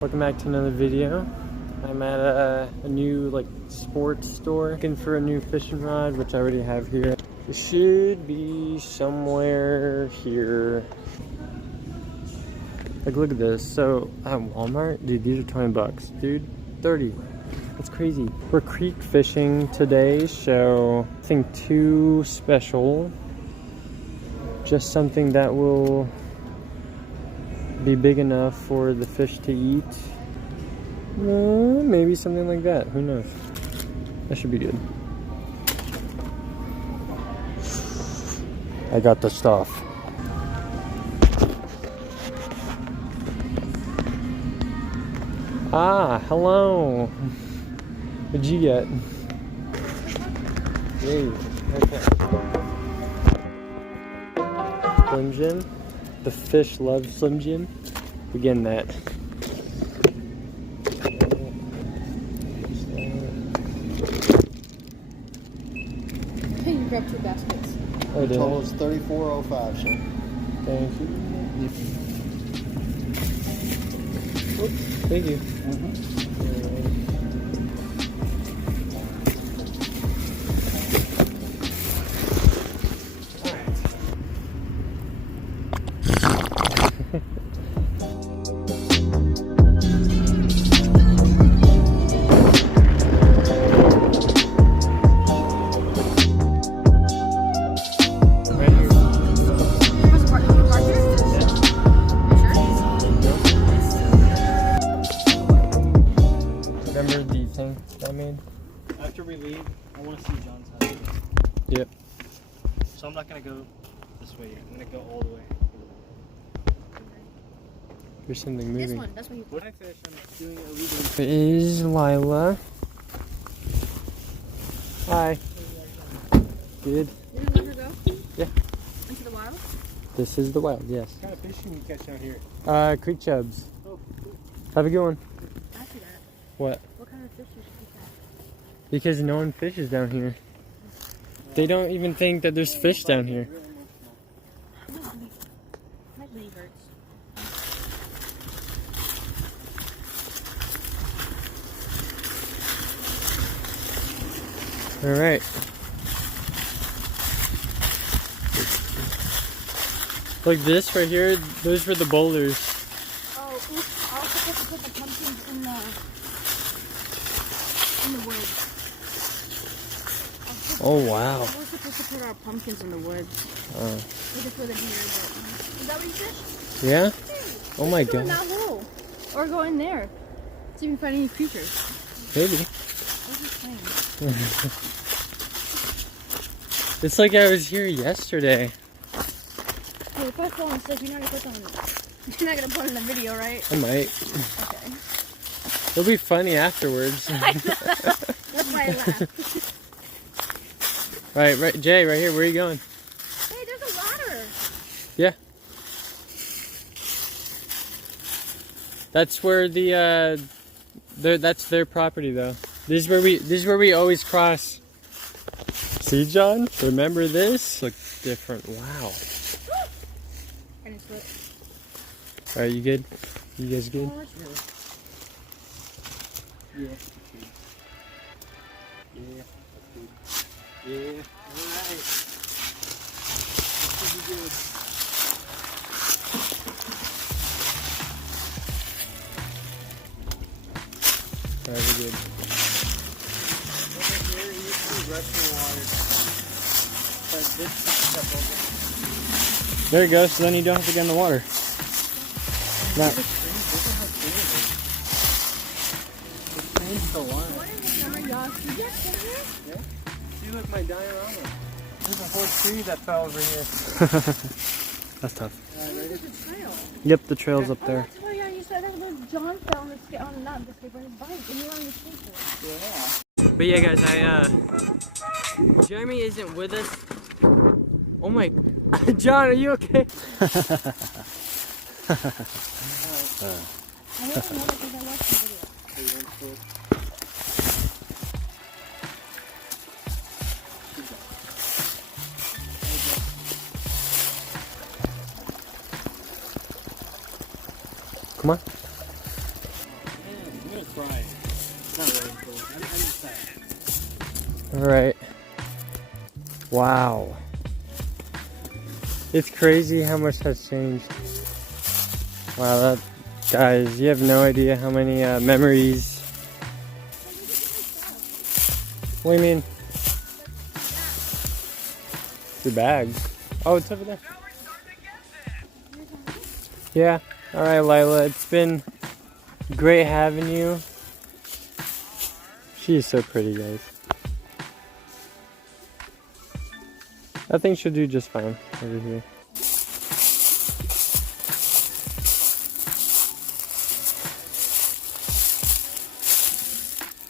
Welcome back to another video. I'm at a new sports store looking for a new fishing rod, which I already have here. It should be somewhere here. Look at this. So at Walmart, dude, these are 20 bucks. Dude, 30. That's crazy. We're creek fishing today, so nothing too special. Just something that will be big enough for the fish to eat. Maybe something like that. Who knows? That should be good. I got the stuff. Ah, hello. What'd you get? Yay. Okay. Slim Jim. The fish love Slim Jim. We're getting that. Hey, you grabbed 2 baskets. Oh, did Total I? is $34.05, sir. Thank you. Oops, thank you. Remember the thing I made? After we leave, I want to see John's house. Yep. So I'm not going to go this way yet. I'm going to go all the way. There's something This moving. one, that's what you When I fish, I'm doing illegal. There is Lila. Hi. Good. Did you let her go? Yeah. Into the wild? This is the wild, yes. What kind of fishing you catch out here? Creek chubs. Oh, cool. Have a good one. Ask you that. What? What kind of fish you should catch? Because no one fishes down here. They don't even think that there's fish down here. Like mini birds. All right. Like this right here, those were the boulders. Oh, oops. I also have to put the pumpkins in the woods. Oh wow. We're supposed to put our pumpkins in the woods. Looking for the deer, but... Is that what you fish? Yeah? Oh my Go in god. that hole. Or go in there. See if you can find any creatures. Maybe. What's this thing? It's like I was here yesterday. Hey, if I fall and slip, you're not gonna put them in You're not gonna put it in the video, right? I might. Okay. It'll be funny afterwards. That's why I laughed. Right, Jay, right here. Where are you going? Hey, there's a ladder. Yeah. That's where that's their property though. This is where we always cross. See, John? Remember this? Look different. Wow. And it's lit. Alright, you good? You guys good? Oh, that's really... Yeah. Yeah. Yeah. Alright. That should be good. Alright, we're good. Over here, you used to be Russian water. But this stuff over. There you go, so then you don't have to get in the water. Right. The train's still on. Oh my gosh, did you get here? See, look, my diorama. There's a whole tree that fell over here. That's tough. There's a trail. Yep, the trail's up there. Oh, that's where you said that's where John fell on the not the skateboard, his bike, and you were on the skateboard. Yeah. But yeah, guys, Jeremy isn't with us. Oh my, John, are you okay? I don't know because I watched the video. Come on. cry. Not really cool. I'm just saying. Alright. Wow. It's crazy how much has changed. Wow, that, guys, you have no idea how many memories. What do you mean? Your bag. Oh, it's over there. Yeah. Alright, Lila. It's been great having you. She is so pretty, guys. I think she'll do just fine over here.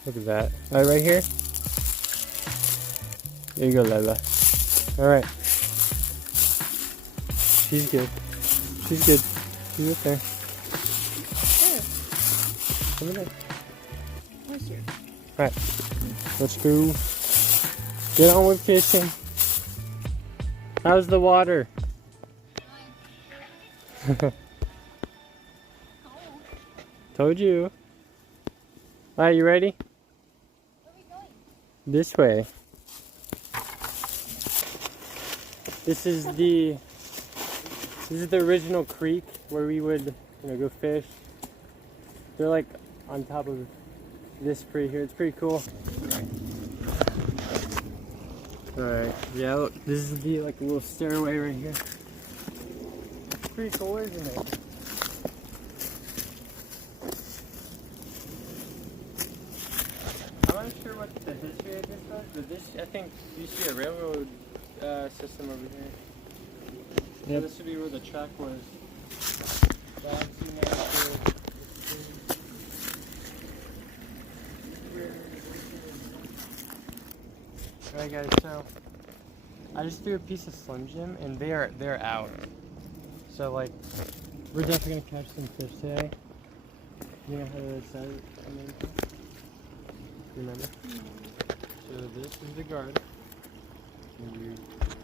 Look at that. Right here. There you go, Lila. Alright. She's good. She's good. She's up there. There. Over there. Where's your? Alright. Let's go. Get on with fishing. How's the water? Told you. Alright, you ready? Where are we going? This way. This is the original creek where we would, go fish. They're like on top of this tree here. It's pretty cool. Alright, yeah, look, this is the like a little stairway right here. It's pretty cool, isn't it? I'm not sure what the history of this was, but this, I think, used to be a railroad system over here. So Yep. this would be where the track was. Alright guys, so I just threw a piece of Slim Jim and they're out. So like we're definitely gonna catch some fish today. You know how to set it? Remember? So this is the guard. And you,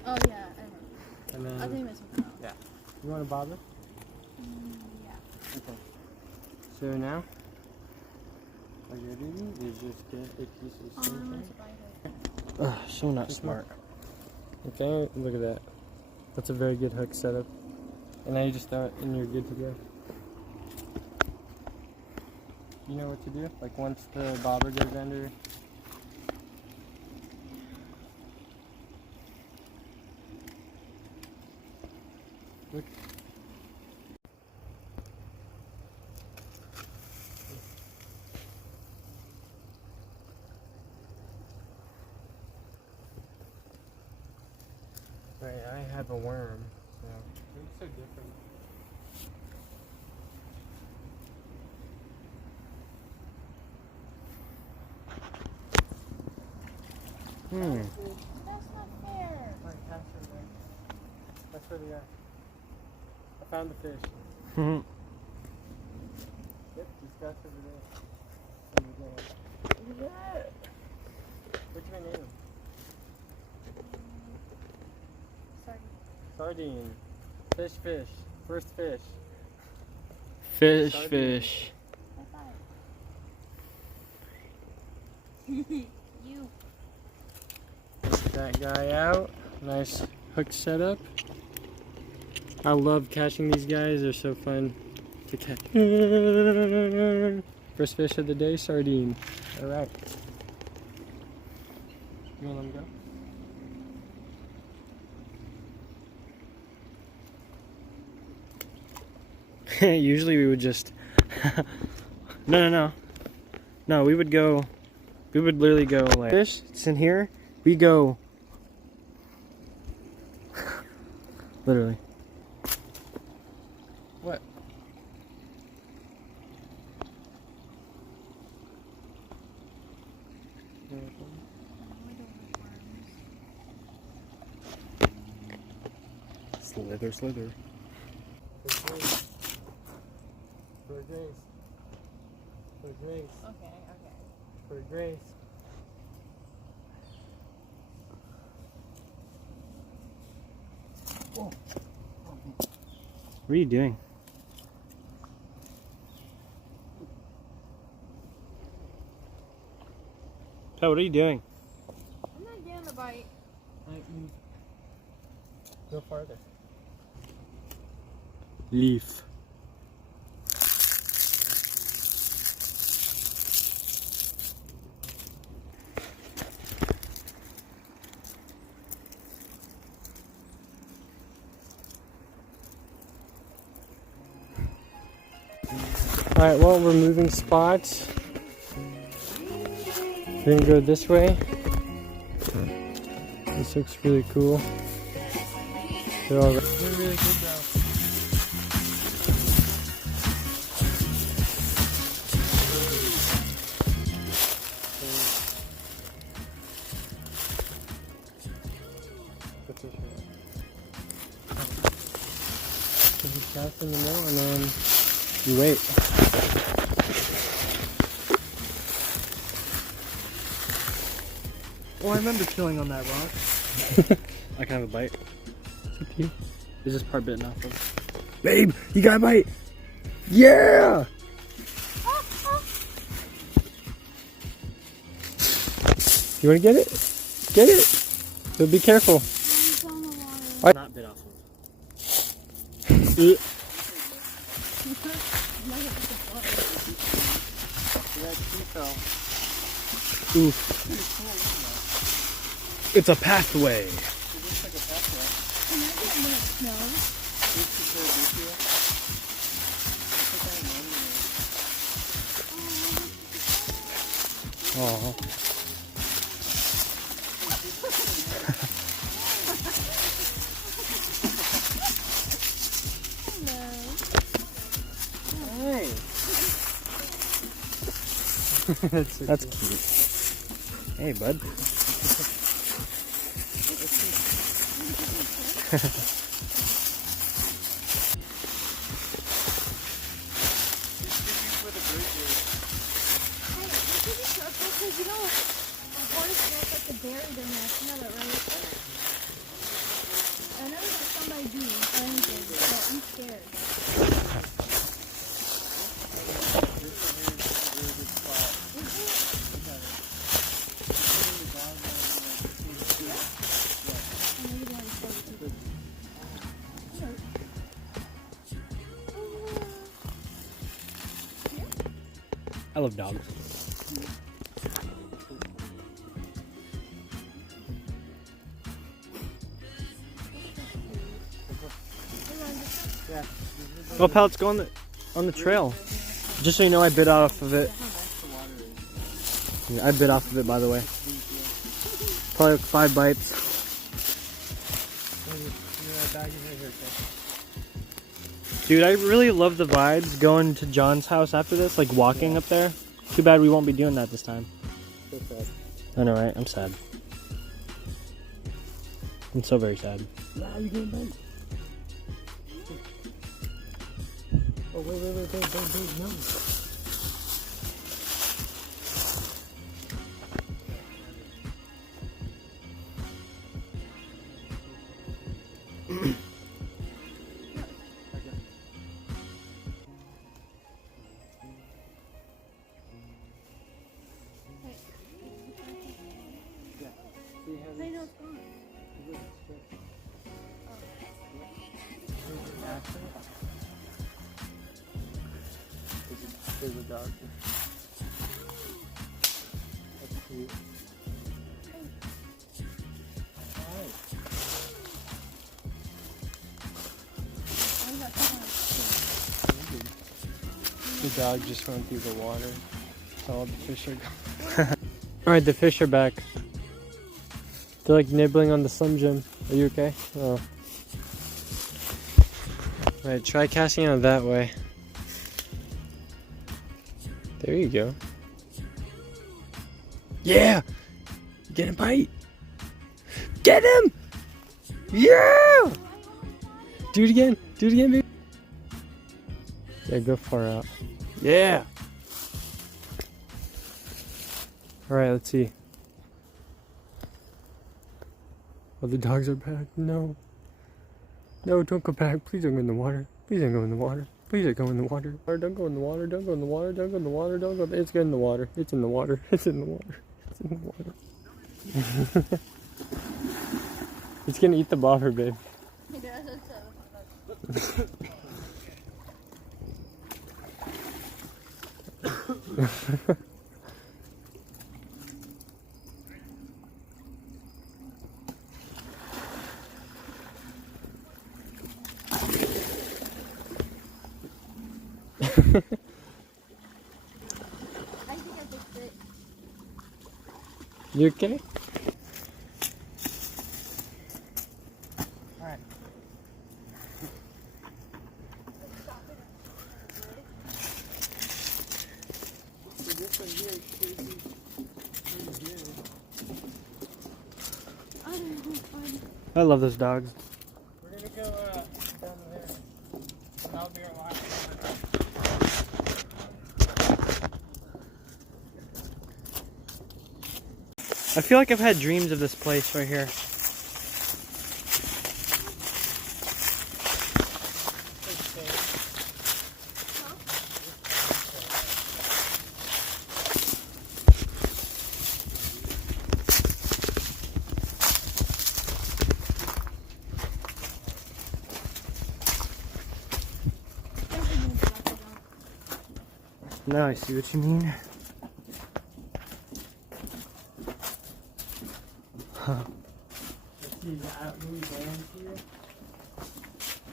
Oh yeah, I remember. and I then think there's something else. yeah. You want a bobber? Yeah. Okay. So now all you gotta do is just get a piece of Oh, I Slim want Jim. to bite it. Ugh, so not Just smart. Okay, look at that. That's a very good hook setup. And now you just throw it and you're good to go. You know what to do? Like once the bobber goes under. Look. Right, I have a worm, so it looks so different. That's not fair. Alright, cast over there. That's where they are. I found the fish. Mhm. Yep, just cast over there. And we're going. Look at that. What'd you name him? Sorry. Sardine. Fish. First fish. Fish, Sardine. fish. High five. You. Take that guy out. Nice hook setup. I love catching these guys. They're so fun to catch. First fish of the day, sardine. All right. You want to let him go? Usually we would just no, we would literally go like fish, it's in here, we go literally. What? Slither. For Grace. Okay. For Grace. What are you doing? So what are you doing? I'm not getting the bite. Go farther. Leaf. Alright, well, we're moving spots. We're gonna go this way. This looks really cool. They're all really good now. You cast in the middle and then you wait. Oh, I remember chilling on that rock. I can have a bite. It's up to you. Is this part bitten off of? Babe, you got a bite! Yeah! You wanna get it? Get it! But be careful. Not bit off of. Oof. It's a pathway. Oh. Hey. That's cute. Hey, bud. Because you know, a horse feels like the berry their nest. You know that, right? I know that somebody do or anything, but I'm scared. I love dogs. Well, pal, let's go on the trail. Just so you know, I bit off of it. Yeah, I bit off of it, by the way. Probably like 5 bites. Dude, I really love the vibes going to John's house after this, like walking up there. Too bad we won't be doing that this time. So sad. I know, right? I'm sad. I'm so very sad. Nah, you getting bite. Oh, wait, no. I know it's gone. There's a dog. That's cute. The dog just went through the water. So all the fish are gone. Alright, the fish are back. They're like nibbling on the Slim Jim. Are you okay? Oh. Alright, try casting out that way. There you go. Yeah! Get a bite! Get him! Yeah! Do it again! Do it again, baby! Yeah, go far out. Yeah! Alright, let's see. Oh, the dogs are back. No. No, don't go back. Please don't go in the water. Please don't go in the water. Please don't go in the water. Don't go in the water. Don't go in the water. Don't go in the water. Don't go. It's in the water. It's in the water. It's in the water. It's He's gonna eat the bobber, babe. He does. I think I fixed it. You okay? Alright. I love those dogs. We're gonna go down there. That'll be our last one. I feel like I've had dreams of this place right here. Now I see what you mean. Huh. Let's see, at Louis Vans here.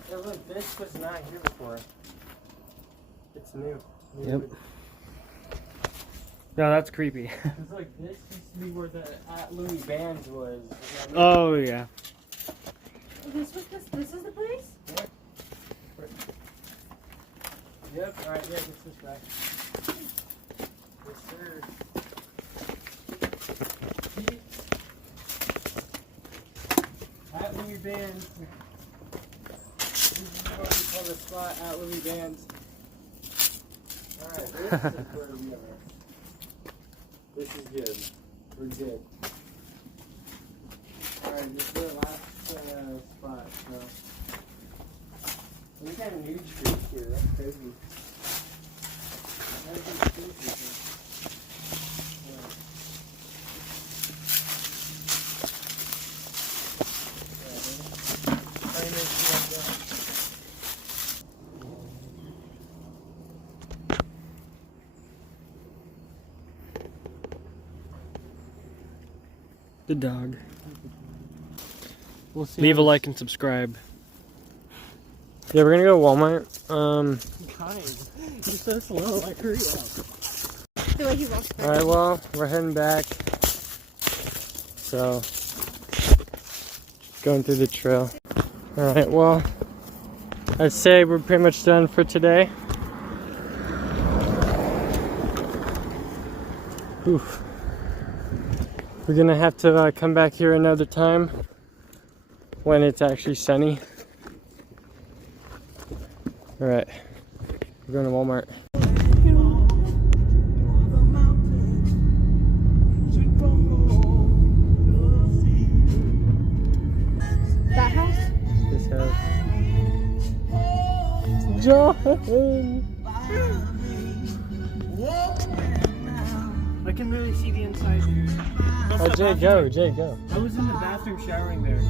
Yeah, look, this was not here before. It's new. Yep. No, that's creepy. It's like this used to be where the at Louis Vans was. Oh yeah. This is the place? Yep, alright, yeah, this is right. Yes, sir. At Louis Vans. This is what we call the spot at Louis Vans. Alright, this is where we are. This is good. We're good. Alright, this is the last spot, so. We got a new tree here, that's crazy. That's crazy. The dog. We'll see. Leave a like and subscribe. Yeah, we're gonna go to Walmart. Guys, you're so slow. Like, hurry up. The way he walks back. Alright, well, we're heading back. So, going through the trail. Alright, well, I'd say we're pretty much done for today. Oof. We're gonna have to come back here another time when it's actually sunny. Alright, we're going to Walmart. That house? This house. John! I can really see the inside here. Oh, Jay, go, Jay, go. I was in the bathroom showering there.